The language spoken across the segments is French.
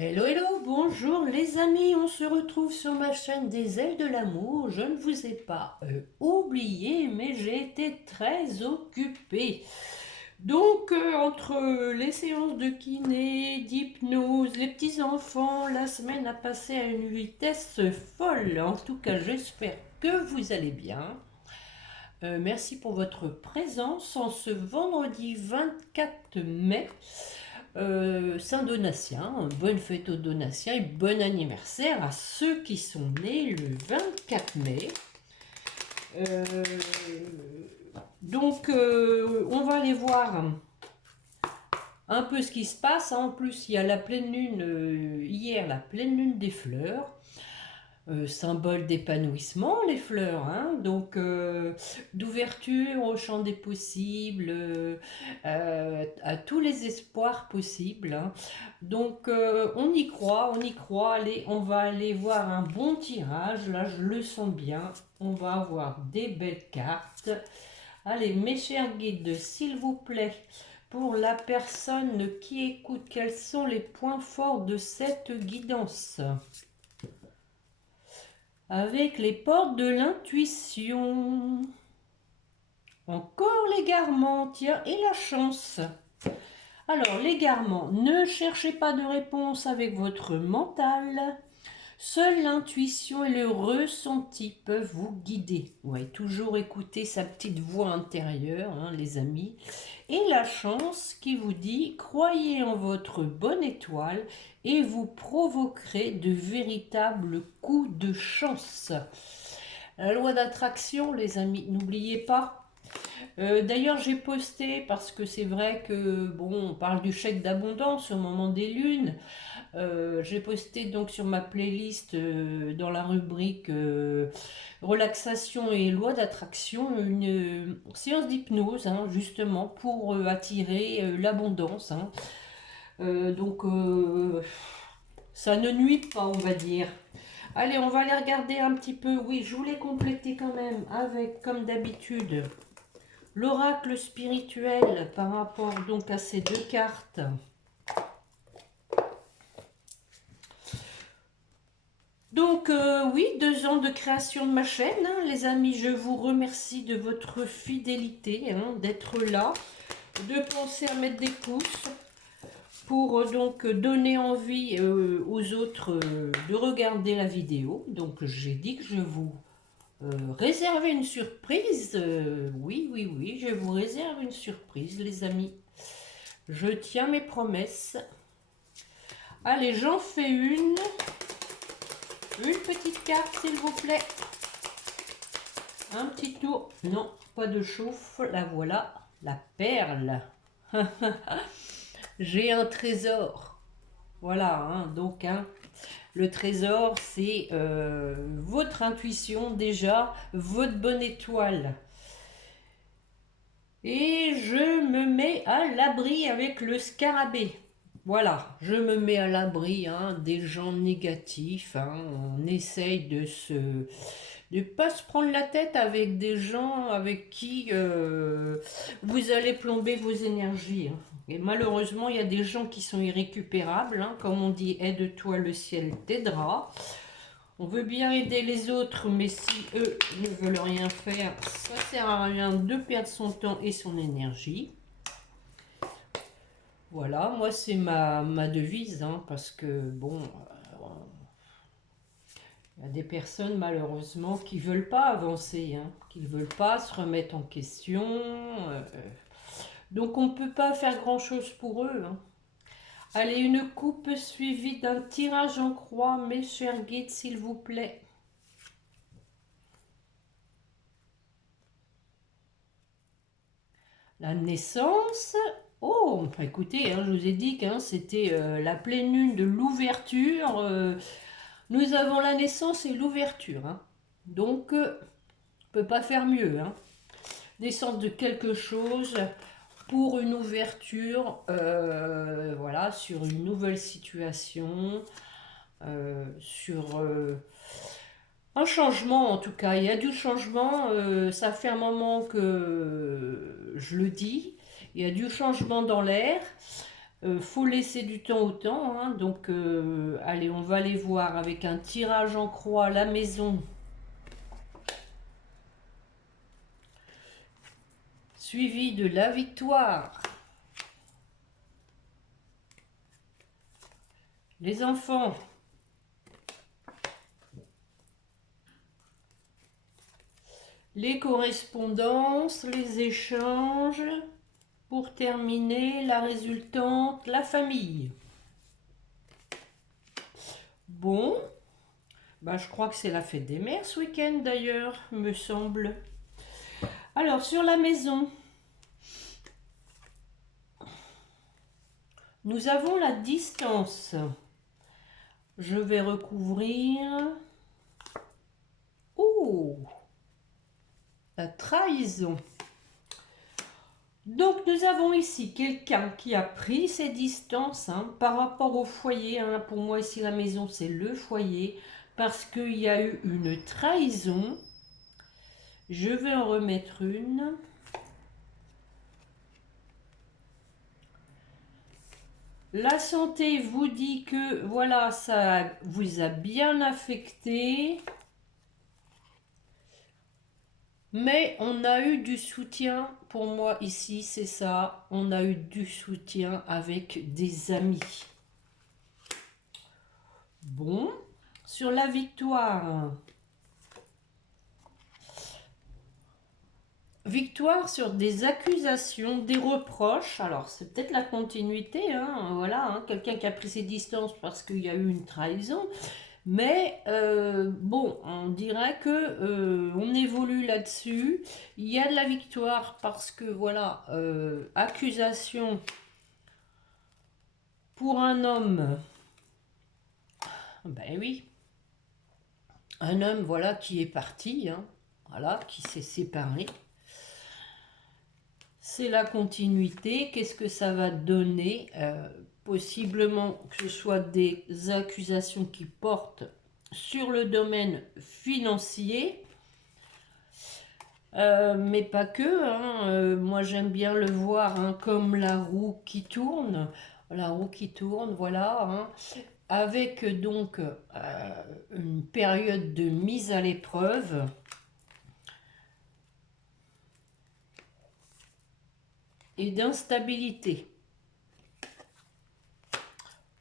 Hello, hello, bonjour les amis, on se retrouve sur ma chaîne des ailes de l'amour. Je ne vous ai pas oublié, mais j'ai été très occupée. Donc, entre les séances de kiné, d'hypnose, les petits-enfants, la semaine a passé à une vitesse folle. En tout cas, j'espère que vous allez bien. Merci pour votre présence en ce vendredi 24 mai. Saint-Donatien, bonne fête aux Donatiens et bon anniversaire à ceux qui sont nés le 24 mai. Euh, on va aller voir un peu ce qui se passe. En plus, il y a la pleine lune, hier, la pleine lune des fleurs. Symbole d'épanouissement, les fleurs, hein, donc d'ouverture au champ des possibles, à tous les espoirs possibles, hein. Donc on y croit, allez, on va aller voir un bon tirage, là je le sens bien, on va avoir des belles cartes. Allez, mes chers guides, s'il vous plaît, pour la personne qui écoute, quels sont les points forts de cette guidance? Avec les portes de l'intuition. Encore l'égarement, tiens, et la chance. Alors, l'égarement, ne cherchez pas de réponse avec votre mental. Seule l'intuition et le ressenti peuvent vous guider. Ouais, toujours écouter sa petite voix intérieure, hein, les amis. Et la chance qui vous dit, croyez en votre bonne étoile et vous provoquerez de véritables coups de chance. La loi d'attraction, les amis, n'oubliez pas. D'ailleurs, j'ai posté, parce que c'est vrai que, bon, on parle du chèque d'abondance au moment des lunes. J'ai posté donc sur ma playlist dans la rubrique relaxation et loi d'attraction une séance d'hypnose, hein, justement pour attirer l'abondance, hein. Donc ça ne nuit pas, on va dire. Allez, on va aller regarder un petit peu. Oui, je voulais compléter quand même avec, comme d'habitude, l'oracle spirituel par rapport donc à ces deux cartes. Donc oui, 2 ans de création de ma chaîne, hein, les amis, je vous remercie de votre fidélité, hein, d'être là, de penser à mettre des pouces pour donc donner envie aux autres de regarder la vidéo. Donc j'ai dit que je vous réservais une surprise. Oui, oui, oui, je vous réserve une surprise, les amis. Je tiens mes promesses. Allez, j'en fais une. Une petite carte, s'il vous plaît. Un petit tour. Non, pas de chauffe. La voilà. La perle. J'ai un trésor. Voilà, hein, donc, hein, le trésor, c'est votre intuition déjà, votre bonne étoile. Et je me mets à l'abri avec le scarabée. Voilà, je me mets à l'abri, hein, des gens négatifs, hein. On essaye de pas se prendre la tête avec des gens avec qui vous allez plomber vos énergies, hein. Et malheureusement, il y a des gens qui sont irrécupérables, hein. Comme on dit, aide-toi, le ciel t'aidera. On veut bien aider les autres, mais si eux ne veulent rien faire, ça sert à rien de perdre son temps et son énergie. Voilà, moi c'est ma devise, hein, parce que bon, il y a des personnes malheureusement qui ne veulent pas avancer, hein, qui ne veulent pas se remettre en question. Donc on ne peut pas faire grand-chose pour eux, hein. Allez, une coupe suivie d'un tirage en croix, mes chers guides, s'il vous plaît. La naissance. Oh, écoutez, hein, je vous ai dit que hein, c'était la pleine lune de l'ouverture. Nous avons la naissance et l'ouverture, hein. Donc, on ne peut pas faire mieux, hein. Naissance de quelque chose pour une ouverture, voilà, sur une nouvelle situation, sur un changement en tout cas. Il y a du changement, ça fait un moment que je le dis. Il y a du changement dans l'air. Faut laisser du temps au temps, hein. Donc, allez, on va aller voir avec un tirage en croix la maison, suivi de la victoire. Les enfants, les correspondances, les échanges. Pour terminer, la résultante, la famille. Bon, bah, je crois que c'est la fête des mères ce week-end d'ailleurs, me semble. Alors, sur la maison, nous avons la distance. Je vais recouvrir. Oh, la trahison. Donc, nous avons ici quelqu'un qui a pris ses distances, hein, par rapport au foyer. Hein. Pour moi, ici, la maison, c'est le foyer. Parce qu'il y a eu une trahison. Je vais en remettre une. La santé vous dit que, voilà, ça vous a bien affecté. Mais on a eu du soutien, pour moi ici, c'est ça. On a eu du soutien avec des amis. Bon, sur la victoire. Victoire sur des accusations, des reproches. Alors, c'est peut-être la continuité, hein, voilà, hein, quelqu'un qui a pris ses distances parce qu'il y a eu une trahison. Mais bon, on dirait que on évolue là-dessus. Il y a de la victoire parce que, voilà, accusation pour un homme. Ben oui, un homme, voilà, qui est parti, hein, voilà, qui s'est séparé. C'est la continuité. Qu'est-ce que ça va donner? Possiblement que ce soit des accusations qui portent sur le domaine financier. Mais pas que. Hein. Moi, j'aime bien le voir, hein, comme la roue qui tourne. La roue qui tourne, voilà. Hein. Avec donc une période de mise à l'épreuve. Et d'instabilité.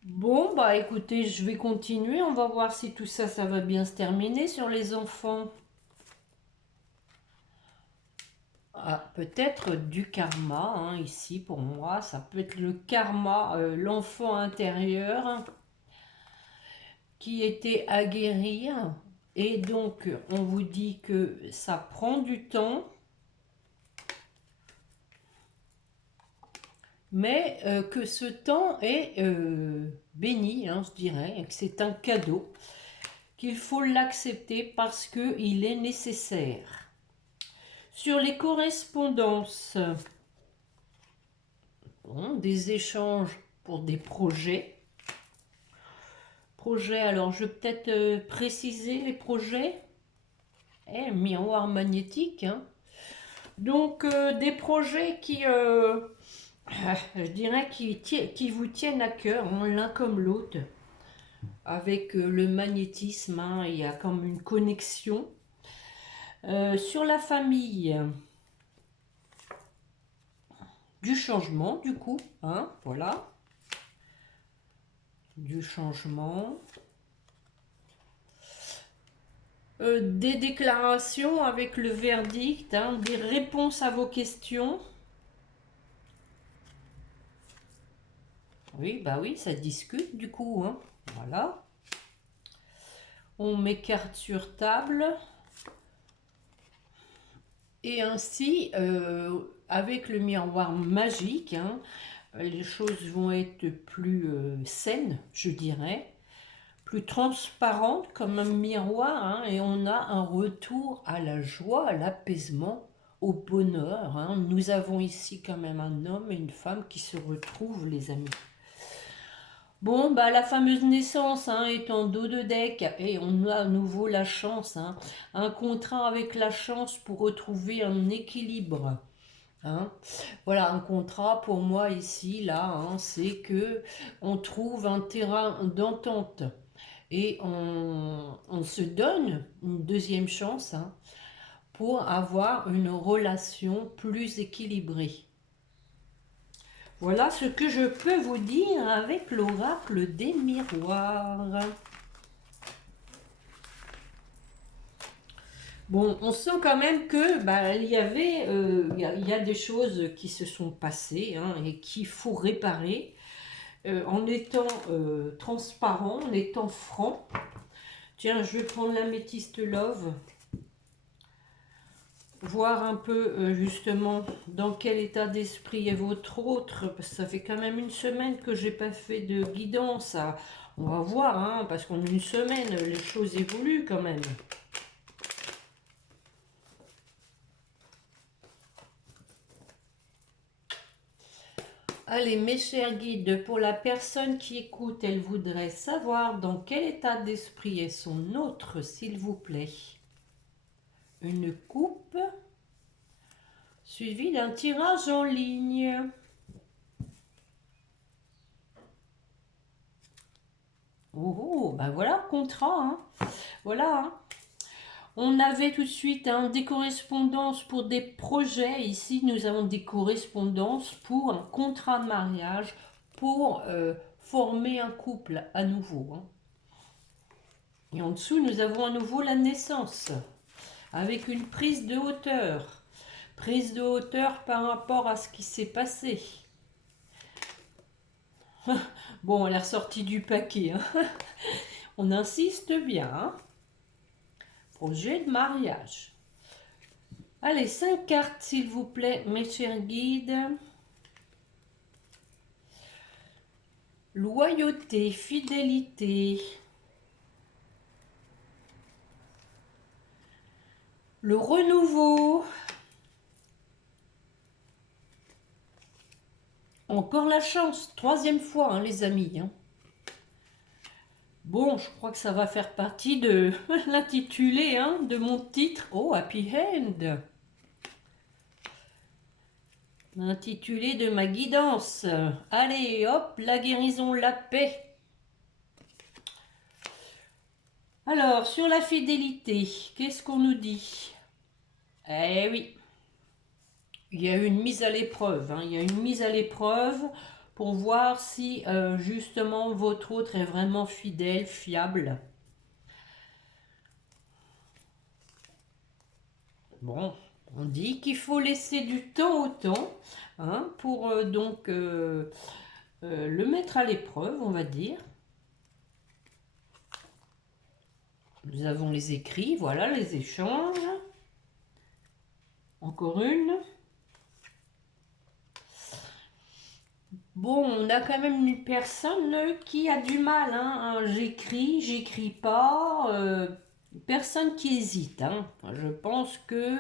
Bon, bah écoutez, je vais continuer. On va voir si tout ça, ça va bien se terminer sur les enfants. Ah, peut-être du karma, hein, ici, pour moi. Ça peut être le karma, l'enfant intérieur qui était à guérir. Et donc, on vous dit que ça prend du temps. Mais que ce temps est béni, hein, je dirais, que c'est un cadeau, qu'il faut l'accepter parce qu'il est nécessaire. Sur les correspondances, bon, des échanges pour des projets. Projets, alors je vais peut-être préciser les projets. Miroir magnétique. Hein. Donc, des projets qui... je dirais qui vous tiennent à cœur, hein, l'un comme l'autre. Avec le magnétisme, hein, il y a comme une connexion. Sur la famille, du changement, du coup. Hein, voilà. Du changement. Des déclarations avec le verdict, hein, des réponses à vos questions. Oui, bah oui, ça discute du coup. Hein. Voilà. On met carte sur table. Et ainsi, avec le miroir magique, hein, les choses vont être plus saines, je dirais. Plus transparentes comme un miroir. Hein, et on a un retour à la joie, à l'apaisement, au bonheur. Hein. Nous avons ici quand même un homme et une femme qui se retrouvent, les amis. Bon, bah la fameuse naissance, hein, est en dos de deck et on a à nouveau la chance, hein, un contrat avec la chance pour retrouver un équilibre. hein. Voilà, un contrat pour moi ici, là, hein, c'est que on trouve un terrain d'entente et on se donne une deuxième chance, hein, pour avoir une relation plus équilibrée. Voilà ce que je peux vous dire avec l'oracle des miroirs. Bon, on sent quand même que il y avait, il y a des choses qui se sont passées, hein, et qu'il faut réparer en étant transparent, en étant franc. Tiens, je vais prendre l'améthyste love, voir un peu justement dans quel état d'esprit est votre autre, parce que ça fait quand même une semaine que j'ai pas fait de guidance. On va voir, hein, parce qu'en une semaine, les choses évoluent quand même. Allez, mes chers guides, pour la personne qui écoute, elle voudrait savoir dans quel état d'esprit est son autre, s'il vous plaît. Une coupe, suivie d'un tirage en ligne. Oh, ben voilà, contrat, hein. Voilà, hein. On avait tout de suite des correspondances pour des projets. Ici, nous avons des correspondances pour un contrat de mariage, pour former un couple à nouveau, hein. Et en dessous, nous avons à nouveau la naissance, avec une prise de hauteur. Prise de hauteur par rapport à ce qui s'est passé. Bon, elle est ressortie du paquet, hein. On insiste bien, hein. Projet de mariage. Allez, 5 cartes, s'il vous plaît, mes chers guides. Loyauté, fidélité. Le renouveau. Encore la chance. Troisième fois, hein, les amis, hein. Bon, je crois que ça va faire partie de l'intitulé, hein, de mon titre. Oh, Happy End. L'intitulé de ma guidance. Allez, hop, la guérison, la paix. Alors, sur la fidélité, qu'est-ce qu'on nous dit? Eh oui, il y a une mise à l'épreuve, hein, il y a une mise à l'épreuve pour voir si justement votre autre est vraiment fidèle, fiable. Bon, on dit qu'il faut laisser du temps au temps, hein, pour donc le mettre à l'épreuve, on va dire. Nous avons les écrits, voilà les échanges. Encore une. Bon, on a quand même une personne qui a du mal, hein. J'écris pas. Personne qui hésite, hein. Je pense que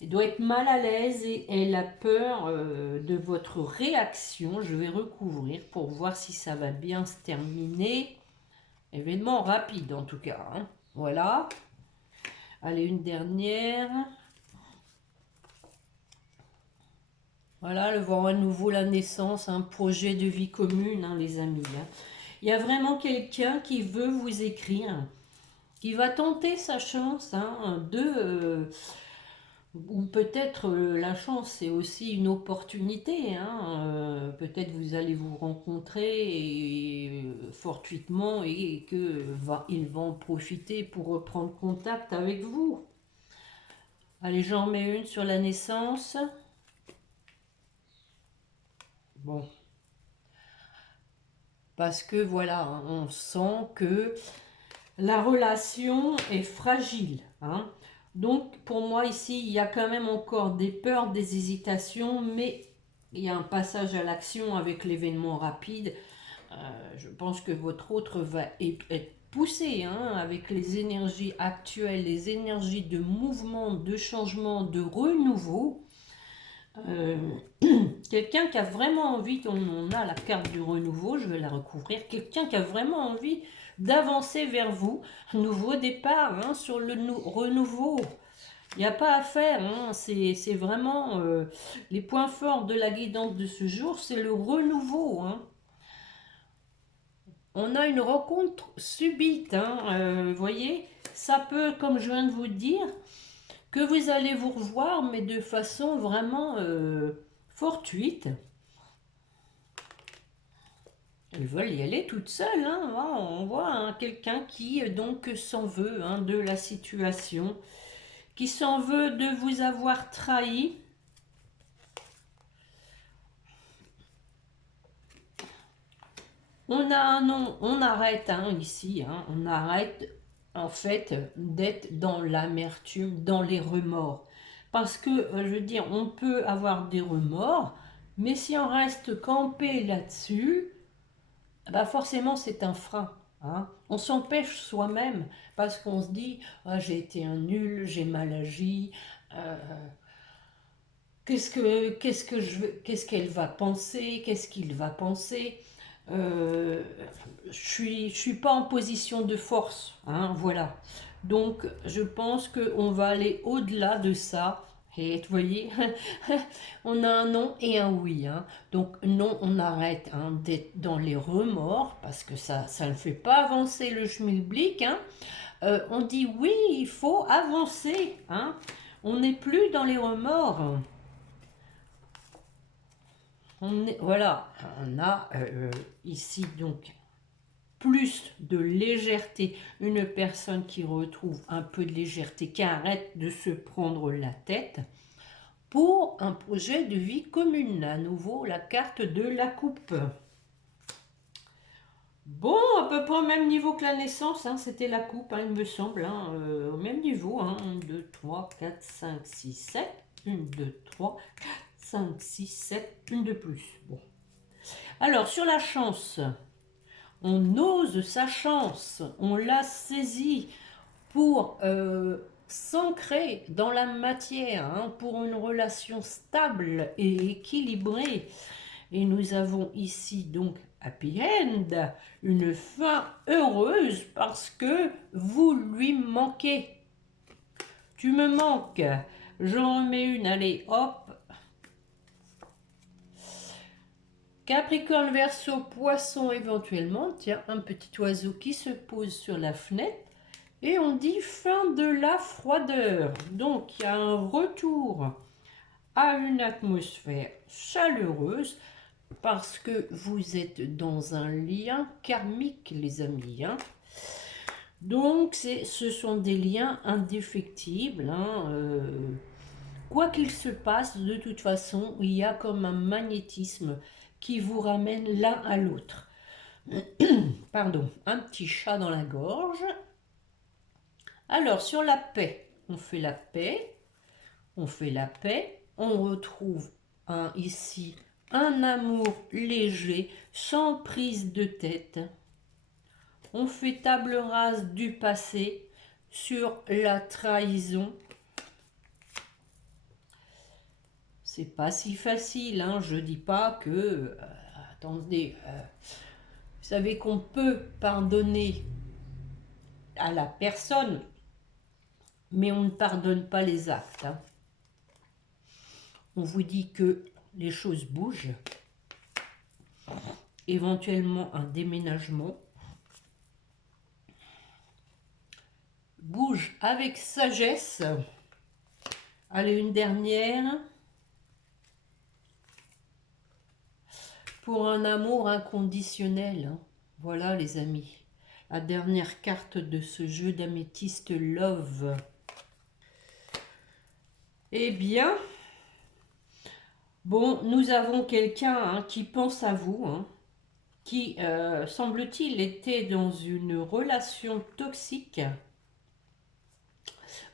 elle doit être mal à l'aise et elle a peur de votre réaction. Je vais recouvrir pour voir si ça va bien se terminer. Événement rapide en tout cas, hein. Voilà. Allez, une dernière. Voilà, le voir à nouveau la naissance, un projet de vie commune, hein, les amis, hein. Il y a vraiment quelqu'un qui veut vous écrire, qui va tenter sa chance, hein, ou peut-être la chance, c'est aussi une opportunité, hein, peut-être vous allez vous rencontrer fortuitement et il va en profiter pour reprendre contact avec vous. Allez, j'en mets une sur la naissance. Bon. Parce que voilà, hein, on sent que la relation est fragile, hein. Donc pour moi ici, il y a quand même encore des peurs, des hésitations, mais il y a un passage à l'action avec l'événement rapide. Je pense que votre autre va être poussé, hein, avec les énergies actuelles, les énergies de mouvement, de changement, de renouveau. Quelqu'un qui a vraiment envie, on a la carte du renouveau, je vais la recouvrir, quelqu'un qui a vraiment envie d'avancer vers vous, nouveau départ, hein, sur le renouveau, Il n'y a pas à faire, hein. C'est vraiment les points forts de la guidance de ce jour, c'est le renouveau, hein. On a une rencontre subite, hein, vous voyez, ça peut, comme je viens de vous dire, que vous allez vous revoir, mais de façon vraiment fortuite. Elles veulent y aller toutes seules, hein. On voit hein, quelqu'un qui donc s'en veut hein, de la situation, qui s'en veut de vous avoir trahi. On a un nom, on arrête hein, ici, hein, on arrête en fait d'être dans l'amertume, dans les remords. Parce que, je veux dire, on peut avoir des remords, mais si on reste campé là-dessus, bah forcément c'est un frein. Hein. On s'empêche soi-même parce qu'on se dit ah, j'ai été un nul, j'ai mal agi, euh, qu'est-ce qu'elle va penser, qu'est-ce qu'il va penser. Je suis pas en position de force, hein, voilà. Donc je pense qu'on va aller au-delà de ça. Et vous voyez, on a un non et un oui. Hein. Donc non, on arrête hein, d'être dans les remords parce que ça ne fait pas avancer le schmilblick. Hein. On dit oui, il faut avancer. Hein. On n'est plus dans les remords. Voilà, on a ici donc plus de légèreté, une personne qui retrouve un peu de légèreté, qui arrête de se prendre la tête pour un projet de vie commune. À nouveau, la carte de la coupe. Bon, à peu près au même niveau que la naissance, hein, c'était la coupe, hein, il me semble, hein, au même niveau. Hein, 1, 2, 3, 4, 5, 6, 7. 1, 2, 3, 5, 6, 7, une de plus. Bon. Alors, sur la chance, on ose sa chance, on la saisit pour s'ancrer dans la matière, hein, pour une relation stable et équilibrée. Et nous avons ici donc Happy End, une fin heureuse parce que vous lui manquez. Tu me manques, j'en remets une, allez hop. Capricorne, Verseau, Poisson éventuellement, tiens, un petit oiseau qui se pose sur la fenêtre. Et on dit fin de la froideur. Donc il y a un retour à une atmosphère chaleureuse parce que vous êtes dans un lien karmique, les amis. Hein. Donc ce sont des liens indéfectibles. Hein, quoi qu'il se passe, de toute façon, il y a comme un magnétisme qui vous ramène l'un à l'autre. Pardon, un petit chat dans la gorge. Alors, sur la paix, on fait la paix, on fait la paix, on retrouve ici un amour léger, sans prise de tête. On fait table rase du passé sur la trahison. C'est pas si facile, hein, je dis pas que... attendez, vous savez qu'on peut pardonner à la personne, mais on ne pardonne pas les actes. Hein. On vous dit que les choses bougent, éventuellement un déménagement. Bouge avec sagesse. Allez, une dernière. Pour un amour inconditionnel. Hein. Voilà les amis. La dernière carte de ce jeu d'améthyste Love. Eh bien, bon, nous avons quelqu'un hein, qui pense à vous, hein, qui, semble-t-il, était dans une relation toxique.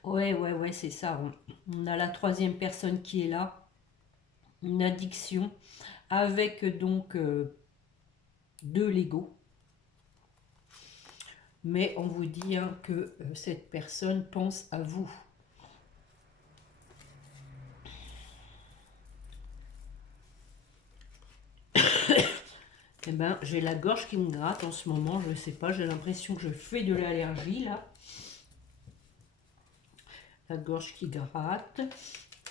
Ouais, c'est ça. On a la troisième personne qui est là. Une addiction avec donc de l'ego. Mais on vous dit hein, que cette personne pense à vous. Eh ben, j'ai la gorge qui me gratte en ce moment, je ne sais pas, j'ai l'impression que je fais de l'allergie là. la gorge qui gratte,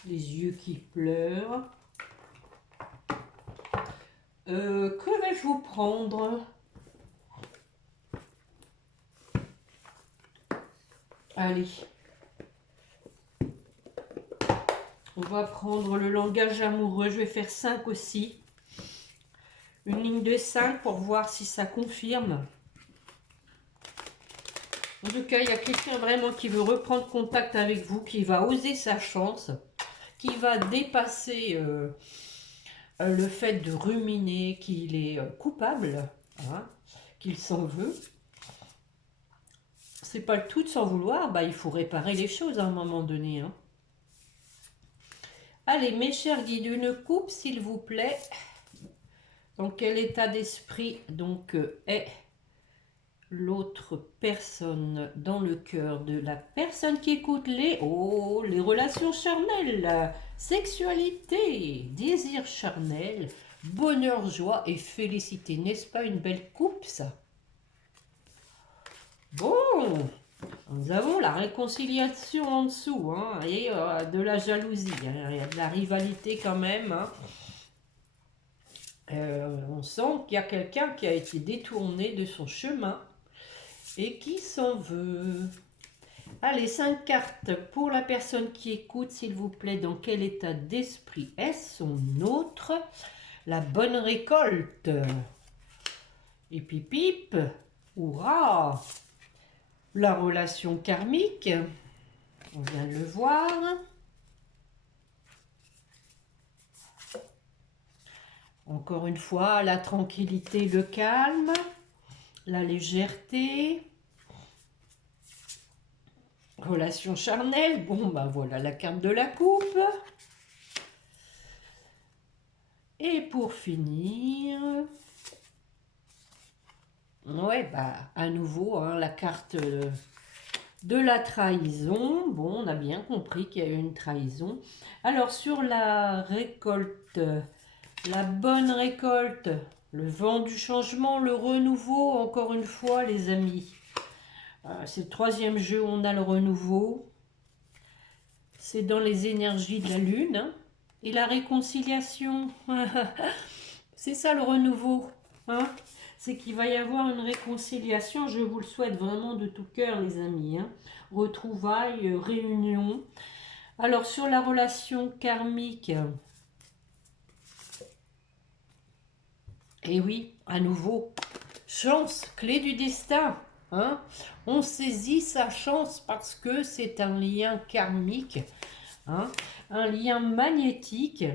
les yeux qui pleurent. Que vais-je vous prendre? Allez. On va prendre le langage amoureux. Je vais faire 5 aussi. Une ligne de 5 pour voir si ça confirme. En tout cas, il y a quelqu'un vraiment qui veut reprendre contact avec vous, qui va oser sa chance, qui va dépasser le fait de ruminer qu'il est coupable, hein, qu'il s'en veut. C'est pas le tout de s'en vouloir, bah, il faut réparer les choses à un moment donné. Hein. Allez, mes chers guides, une coupe, s'il vous plaît. Dans quel état d'esprit donc est l'autre personne dans le cœur de la personne qui écoute les relations charnelles, sexualité, désir charnel, bonheur, joie et félicité. N'est-ce pas une belle coupe, ça? Bon, nous avons la réconciliation en dessous, hein, et de la jalousie, hein, il y a de la rivalité quand même. Hein. On sent qu'il y a quelqu'un qui a été détourné de son chemin et qui s'en veut. Allez, 5 cartes pour la personne qui écoute, s'il vous plaît. Dans quel état d'esprit est son autre? La bonne récolte. Et pip, hurrah! La relation karmique, on vient de le voir. Encore une fois, la tranquillité, le calme, la légèreté. Relation charnelle, bon bah voilà la carte de la coupe. Et pour finir, ouais bah à nouveau hein, la carte de la trahison. Bon, on a bien compris qu'il y a eu une trahison. Alors sur la récolte, la bonne récolte, le vent du changement, le renouveau, encore une fois les amis. C'est le 3e jeu où on a le renouveau. C'est dans les énergies de la lune. Hein. Et la réconciliation, c'est ça le renouveau. Hein. C'est qu'il va y avoir une réconciliation. Je vous le souhaite vraiment de tout cœur les amis. Hein. Retrouvailles, réunion. Alors sur la relation karmique, et oui, à nouveau, chance, clé du destin. Hein? On saisit sa chance parce que c'est un lien karmique, hein? Un lien magnétique.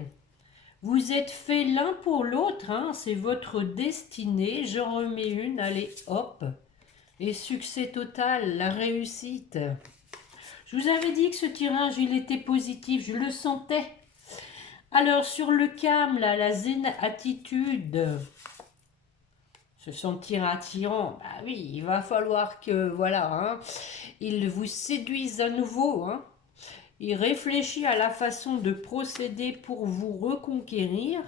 Vous êtes faits l'un pour l'autre, hein? C'est votre destinée. J'en remets une, allez, hop. Et succès total, la réussite. Je vous avais dit que ce tirage, il était positif, je le sentais. Alors, sur le cam, là, la zen attitude... Se sentir attirant, bah oui, il va falloir que, voilà, hein, il vous séduise à nouveau. Hein. Il réfléchit à la façon de procéder pour vous reconquérir.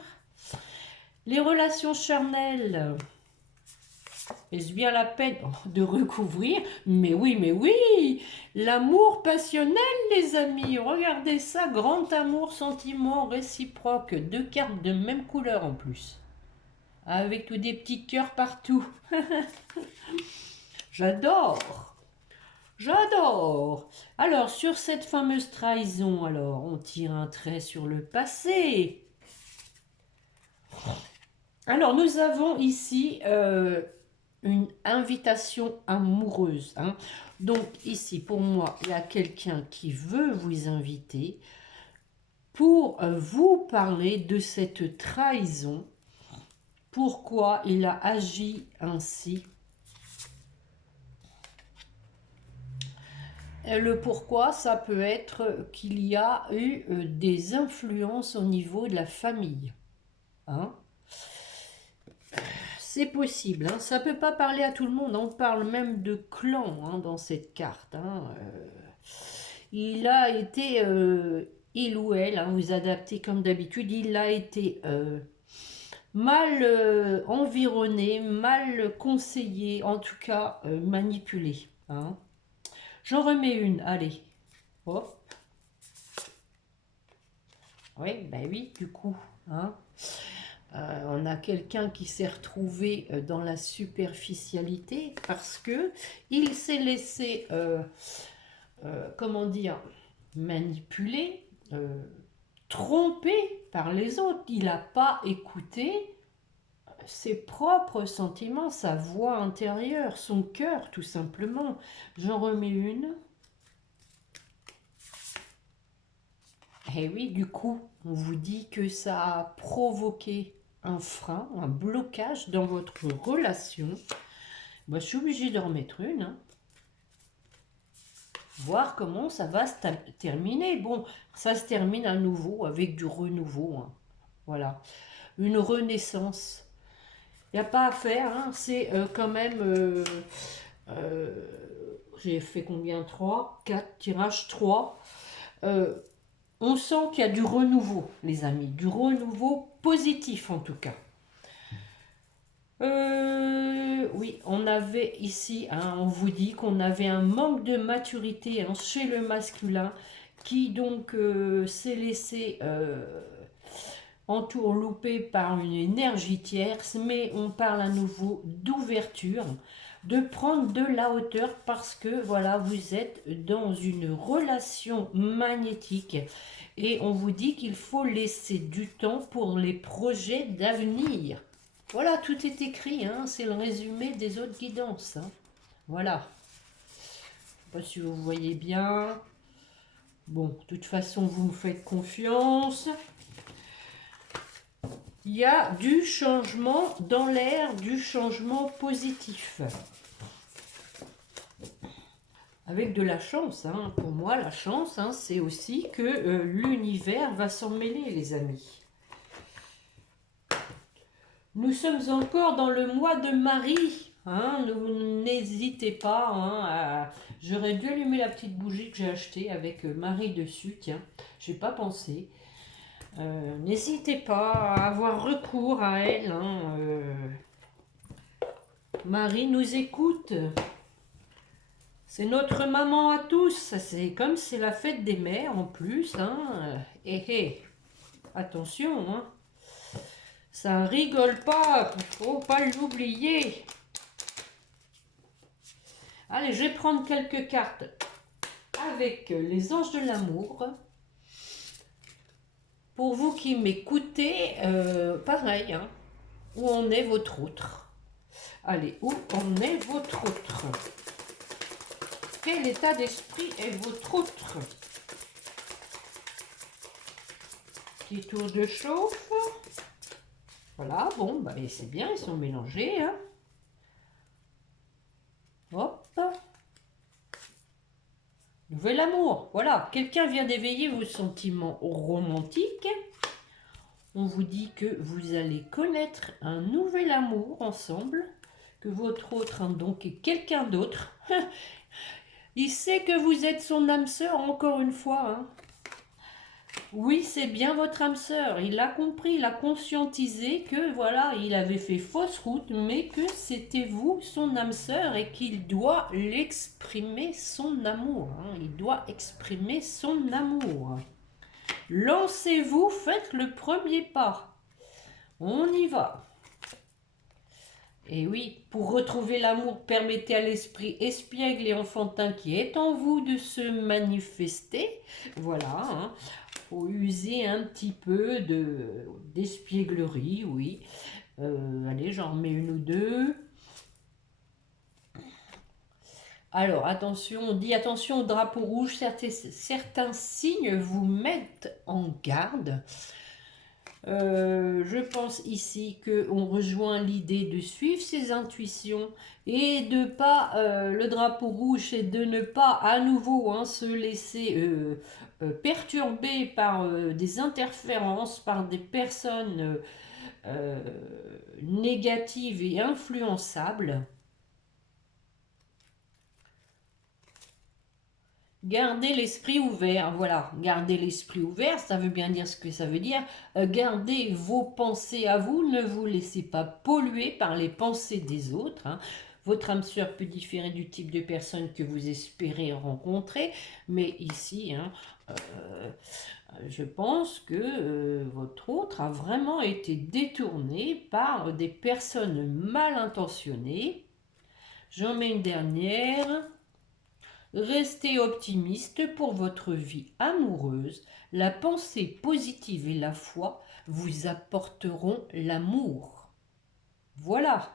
Les relations charnelles, est-ce bien la peine de recouvrir? Mais oui, l'amour passionnel, les amis. Regardez ça, grand amour, sentiment réciproque. 2 cartes de même couleur en plus. Avec tous des petits cœurs partout. J'adore. J'adore. Alors, sur cette fameuse trahison, alors, on tire un trait sur le passé. Alors, nous avons ici une invitation amoureuse. Hein. Donc, ici, pour moi, il y a quelqu'un qui veut vous inviter pour vous parler de cette trahison. Pourquoi il a agi ainsi? Le pourquoi, ça peut être qu'il y a eu des influences au niveau de la famille. Hein? C'est possible, hein? Ça ne peut pas parler à tout le monde. On parle même de clan hein, dans cette carte. Hein? Il a été, il ou elle, hein, vous adaptez comme d'habitude, il a été... mal environné, mal conseillé, en tout cas manipulé. Hein. J'en remets une, allez. Hop. Oui, ben oui, du coup, hein. On a quelqu'un qui s'est retrouvé dans la superficialité parce que il s'est laissé, comment dire, manipuler, tromper par les autres. Il n'a pas écouté ses propres sentiments, sa voix intérieure, son cœur, tout simplement. J'en remets une. Et oui, du coup, on vous dit que ça a provoqué un frein, un blocage dans votre relation. Moi, je suis obligée de remettre une. Hein. Voir comment ça va se terminer. Bon, ça se termine à nouveau avec du renouveau. Hein. Voilà. Une renaissance. Il n'y a pas à faire. Hein. C'est quand même... j'ai fait combien? 3, 4 tirages, 3. On sent qu'il y a du renouveau, les amis. Du renouveau positif, en tout cas. Oui, on avait ici, hein, on vous dit qu'on avait un manque de maturité hein, chez le masculin qui donc s'est laissé entourlouper par une énergie tierce, mais on parle à nouveau d'ouverture, de prendre de la hauteur parce que voilà, vous êtes dans une relation magnétique et on vous dit qu'il faut laisser du temps pour les projets d'avenir. Voilà, tout est écrit, hein, c'est le résumé des autres guidances. Hein. Voilà. Je ne sais pas si vous voyez bien. Bon, de toute façon, vous me faites confiance. Il y a du changement dans l'air, du changement positif. Avec de la chance. Hein. Pour moi, la chance, hein, c'est aussi que l'univers va s'en mêler, les amis. Nous sommes encore dans le mois de Marie. Hein, n'hésitez pas. Hein, j'aurais dû allumer la petite bougie que j'ai achetée avec Marie dessus. Tiens, j'ai pas pensé. N'hésitez pas à avoir recours à elle. Hein, Marie nous écoute. C'est notre maman à tous. C'est comme c'est la fête des mères en plus. Hein, attention. Hein. Ça rigole pas, faut pas l'oublier. Allez, je vais prendre quelques cartes avec les anges de l'amour. Pour vous qui m'écoutez, pareil, hein, où en est votre autre? Allez, où en est votre autre? Quel état d'esprit est votre autre? Petit tour de chauffe. Voilà, bon, bah, c'est bien, ils sont mélangés. Hein. Hop. Nouvel amour. Voilà, quelqu'un vient d'éveiller vos sentiments romantiques. On vous dit que vous allez connaître un nouvel amour ensemble. Que votre autre, hein, donc, est quelqu'un d'autre. Il sait que vous êtes son âme sœur, encore une fois. Hein. Oui, c'est bien votre âme sœur. Il l'a compris, il a conscientisé que voilà, il avait fait fausse route, mais que c'était vous, son âme sœur, et qu'il doit l'exprimer son amour. Hein. Il doit exprimer son amour. Lancez-vous, faites le premier pas. On y va. Et oui, pour retrouver l'amour, permettez à l'esprit espiègle et enfantin qui est en vous de se manifester. Voilà, hein. Faut user un petit peu d'espièglerie, oui. Allez, j'en remets une ou deux. Alors, attention, on dit attention au drapeau rouge. Certains signes vous mettent en garde. Je pense ici qu'on rejoint l'idée de suivre ses intuitions et de pas, le drapeau rouge, c'est de ne pas à nouveau hein, se laisser perturber par des interférences, par des personnes négatives et influençables. Gardez l'esprit ouvert, voilà, gardez l'esprit ouvert, ça veut bien dire ce que ça veut dire. Gardez vos pensées à vous, ne vous laissez pas polluer par les pensées des autres. Hein. Votre âme sœur peut différer du type de personne que vous espérez rencontrer, mais ici, hein, je pense que votre autre a vraiment été détourné par des personnes mal intentionnées. J'en mets une dernière. Restez optimiste pour votre vie amoureuse. La pensée positive et la foi vous apporteront l'amour. Voilà.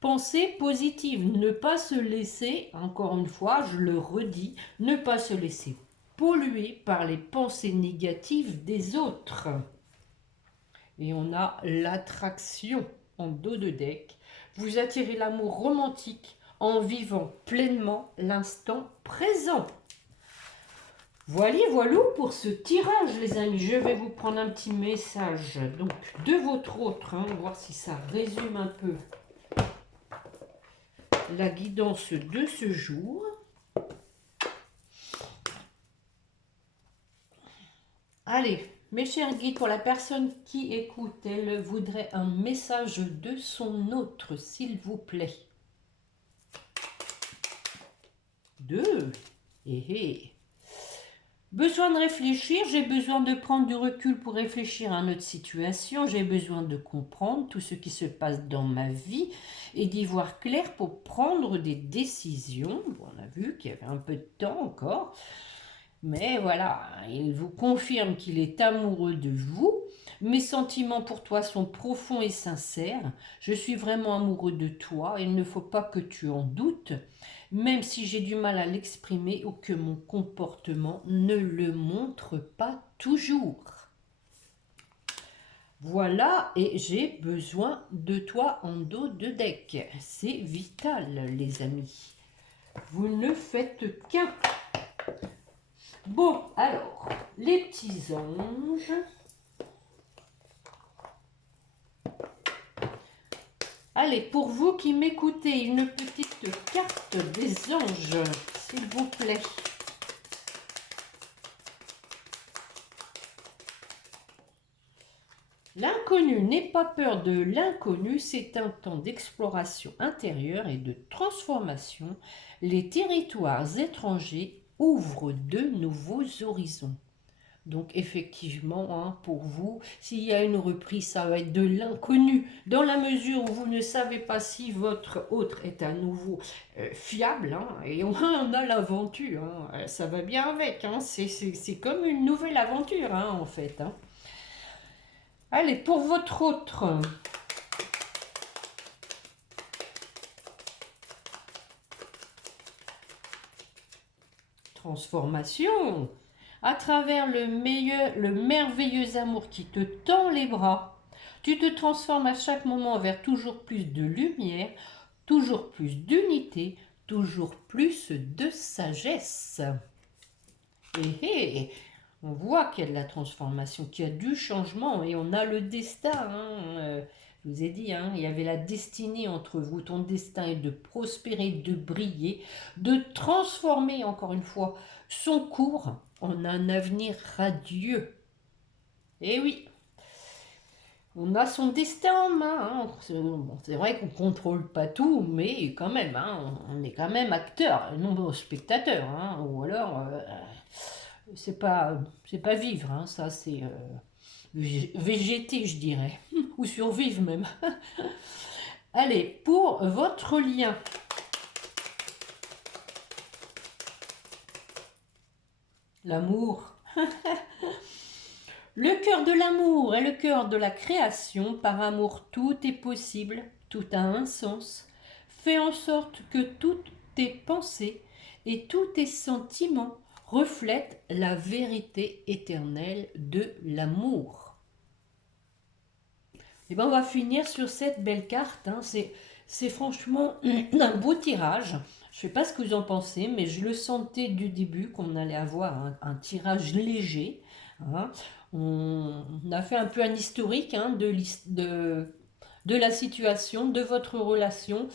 Pensée positive, ne pas se laisser, encore une fois, je le redis, ne pas se laisser polluer par les pensées négatives des autres. Et on a l'attraction en dos de deck. Vous attirez l'amour romantique en vivant pleinement l'instant présent. Voilà, voilà pour ce tirage, les amis. Je vais vous prendre un petit message donc de votre autre, hein, voir si ça résume un peu la guidance de ce jour. Allez, mes chers guides, pour la personne qui écoute, elle voudrait un message de son autre, s'il vous plaît. 2. Besoin de réfléchir, j'ai besoin de prendre du recul pour réfléchir à notre situation, j'ai besoin de comprendre tout ce qui se passe dans ma vie et d'y voir clair pour prendre des décisions. Bon, on a vu qu'il y avait un peu de temps encore, mais voilà, il vous confirme qu'il est amoureux de vous. Mes sentiments pour toi sont profonds et sincères. Je suis vraiment amoureux de toi, il ne faut pas que tu en doutes, même si j'ai du mal à l'exprimer ou que mon comportement ne le montre pas toujours. Voilà, et j'ai besoin de toi en dos de deck. C'est vital, les amis. Vous ne faites qu'un. Bon, alors, les petits anges. Allez, pour vous qui m'écoutez, une petite carte des anges, s'il vous plaît. L'inconnu, n'aie pas peur de l'inconnu, c'est un temps d'exploration intérieure et de transformation. Les territoires étrangers ouvrent de nouveaux horizons. Donc effectivement, hein, pour vous, s'il y a une reprise, ça va être de l'inconnu, dans la mesure où vous ne savez pas si votre autre est à nouveau fiable, hein, et on a l'aventure, hein, ça va bien avec, hein, c'est comme une nouvelle aventure, hein, en fait. Hein. Allez, pour votre autre... Transformation. À travers le merveilleux amour qui te tend les bras, tu te transformes à chaque moment vers toujours plus de lumière, toujours plus d'unité, toujours plus de sagesse. Et on voit qu'il y a de la transformation, qu'il y a du changement et on a le destin. Hein. Je vous ai dit, hein, il y avait la destinée entre vous. Ton destin est de prospérer, de briller, de transformer encore une fois son cours en un avenir radieux. Et oui, on a son destin en main. Hein. C'est vrai qu'on ne contrôle pas tout, mais quand même, hein, on est quand même acteur, non spectateur. Hein, ou alors, c'est pas vivre, hein, ça c'est végéter, je dirais, ou survivre même. Allez, pour votre lien. L'amour. Le cœur de l'amour est le cœur de la création. Par amour, tout est possible, tout a un sens. Fais en sorte que toutes tes pensées et tous tes sentiments reflètent la vérité éternelle de l'amour. Et bien, on va finir sur cette belle carte. Hein. C'est franchement un beau tirage. Je ne sais pas ce que vous en pensez, mais je le sentais du début qu'on allait avoir un tirage léger. Hein. On a fait un peu un historique hein, de la situation, de votre relation,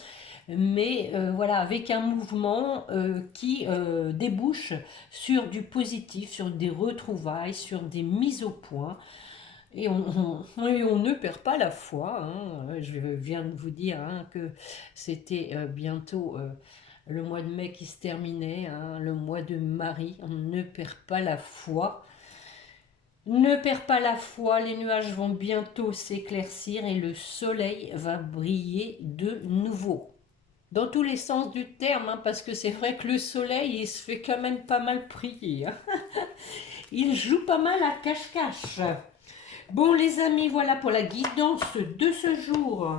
mais voilà, avec un mouvement qui débouche sur du positif, sur des retrouvailles, sur des mises au point. Et on ne perd pas la foi, hein. Je viens de vous dire hein, que c'était bientôt le mois de mai qui se terminait, hein, le mois de Marie. On ne perd pas la foi. Ne perds pas la foi, les nuages vont bientôt s'éclaircir et le soleil va briller de nouveau. Dans tous les sens du terme, hein, parce que c'est vrai que le soleil, il se fait quand même pas mal prier, hein. Il joue pas mal à cache-cache. Bon les amis, voilà pour la guidance de ce jour.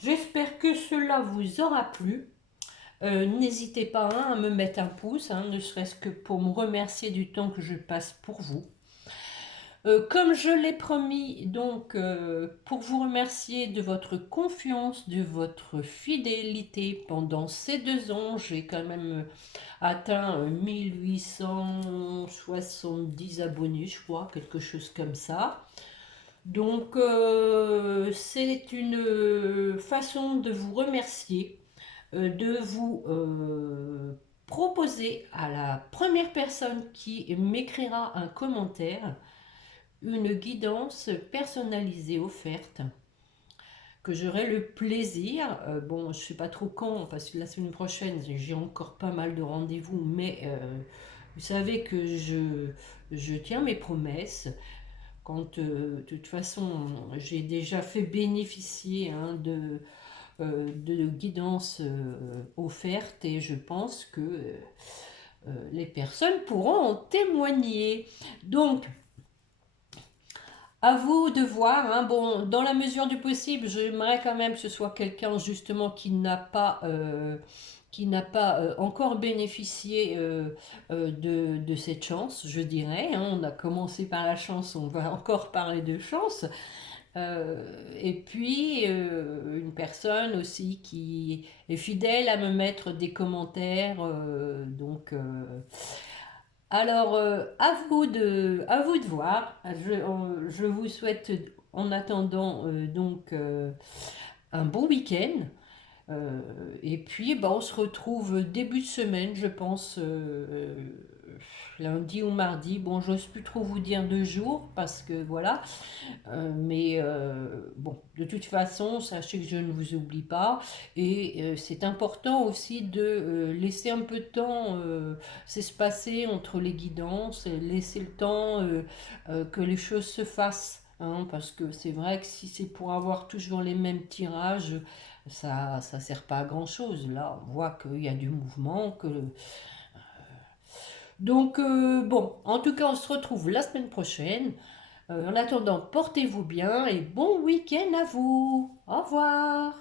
J'espère que cela vous aura plu. N'hésitez pas hein, à me mettre un pouce, hein, ne serait-ce que pour me remercier du temps que je passe pour vous. Comme je l'ai promis, donc, pour vous remercier de votre confiance, de votre fidélité pendant ces 2 ans, j'ai quand même atteint 1870 abonnés, je crois, quelque chose comme ça. Donc, c'est une façon de vous remercier, de vous proposer à la première personne qui m'écrira un commentaire une guidance personnalisée offerte que j'aurai le plaisir, bon je sais pas trop quand parce que la semaine prochaine j'ai encore pas mal de rendez-vous mais vous savez que je tiens mes promesses quand de toute façon j'ai déjà fait bénéficier hein, de guidance offerte et je pense que les personnes pourront en témoigner. Donc à vous de voir, hein. Bon, dans la mesure du possible, j'aimerais quand même que ce soit quelqu'un justement qui n'a pas encore bénéficié de cette chance, je dirais, hein. On a commencé par la chance, on va encore parler de chance. Et puis, une personne aussi qui est fidèle à me mettre des commentaires. Alors, à vous de voir. Je vous souhaite en attendant un bon week-end. Et puis, bah, on se retrouve début de semaine, je pense, lundi ou mardi. Bon, j'ose plus trop vous dire 2 jours parce que voilà. Mais bon, de toute façon, sachez que je ne vous oublie pas. Et c'est important aussi de laisser un peu de temps s'espacer entre les guidances, laisser le temps que les choses se fassent. Hein, parce que c'est vrai que si c'est pour avoir toujours les mêmes tirages, ça ne sert pas à grand chose. Là, on voit qu'il y a du mouvement, donc bon, en tout cas, on se retrouve la semaine prochaine. En attendant, portez-vous bien et bon week-end à vous. Au revoir.